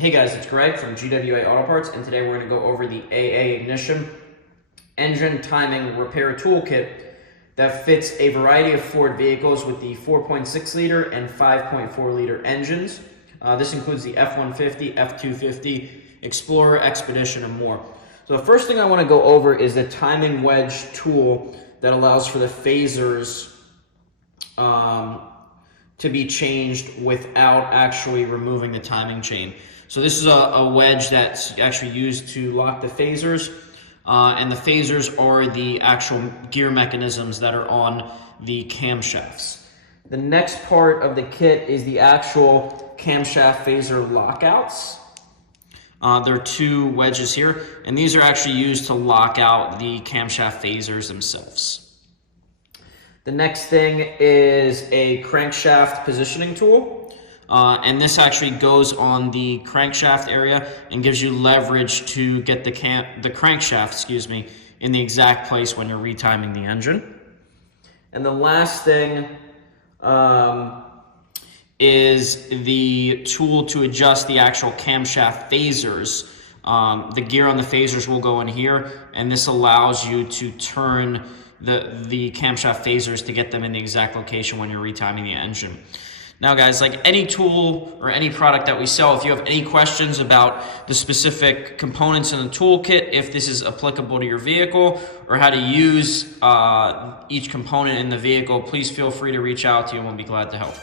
Hey guys, it's Greg from GWA Auto Parts, and today we're going to go over the AA Ignition Engine Timing Repair Toolkit that fits a variety of Ford vehicles with the 4.6 liter and 5.4 liter engines. This includes the F-150, F-250, Explorer, Expedition, and more. So the first thing I want to go over is the timing wedge tool that allows for the phasors to be changed without actually removing the timing chain. So this is a wedge that's actually used to lock the phasors, and the phasors are the actual gear mechanisms that are on the camshafts. The next part of the kit is the actual camshaft phaser lockouts. There are two wedges here, and these are actually used to lock out the camshaft phasors themselves. The next thing is a crankshaft positioning tool. And this actually goes on the crankshaft area and gives you leverage to get the crankshaft, in the exact place when you're retiming the engine. And the last thing is the tool to adjust the actual camshaft phasors. The gear on the phasors will go in here, and this allows you to turn the camshaft phasors to get them in the exact location when you're retiming the engine. Now guys, like any tool or any product that we sell, if you have any questions about the specific components in the toolkit, if this is applicable to your vehicle, or how to use each component in the vehicle, please feel free to reach out to you and we'll be glad to help.